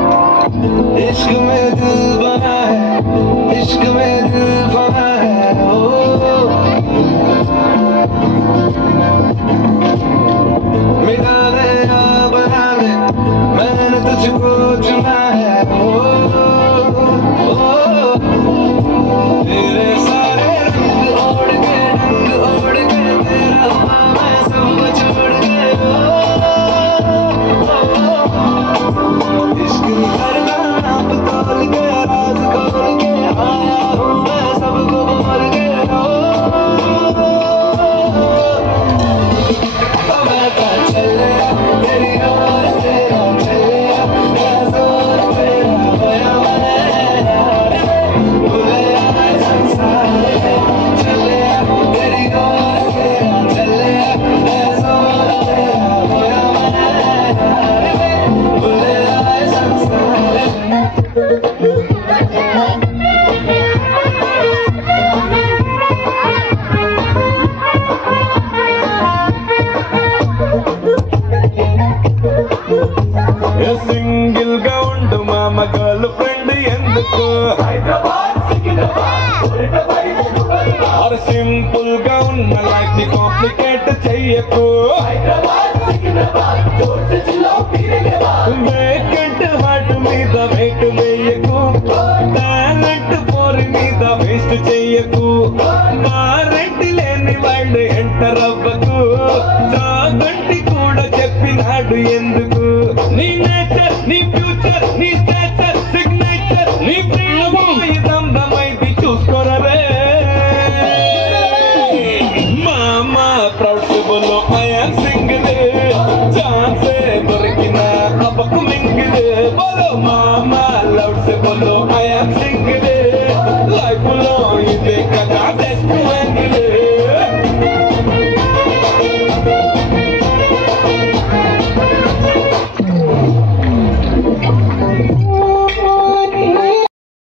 इश्क में दिल बना है, इश्क में दिल बना है, मिटा दे या बना दे, मैंने तुझको चुना है, तेरे सारे रंग ओढ़ के तेरा मैं सब छोड़ के इश्क करना नाप तोल के राज खोल के आया हूँ मैं सबको बोल के मैं चले तेरी और तेरा चले जोर तेरा होया मैं भूले आए संसार चले तेरी और तेरा चले जोर तेरा होया मैं भूले आए संसार సింగిల్ గా ఉండు మామ గర్ల్ ఫ్రెండ్ ఎందుకు और సింపుల్ గా ఉన్న లైఫ్ ని కాంప్లికేట్ చెయ్యకు వేకెంట్ హార్ట్ మీద వెయిట్ వేయకు టాలెంట్ పోరి మీద వేస్ట్ చెయ్యకు వారెంట్ లేని వాళ్ళు ఎంటర్ అవ్వకు జాగంటి కూడా చెప్పినాడు ఎందుకు నీ నేచర్ నీ ఫ్యూచర్ నీ స్టేచర్ సిగ్నేచర్ నీ దమ్దమైంది చూసుకోరరే మామా ప్రౌడ్ టు బోలో ఐ యామ్ సింగిల్ ఛాన్సే దొరికిన అబ్బకు మింగిల్ బోలో మామా లౌడ్ సే బోలో ఐ యామ్ సింగిల్ లైఫ్ లో ఇదే కదా బెస్ట్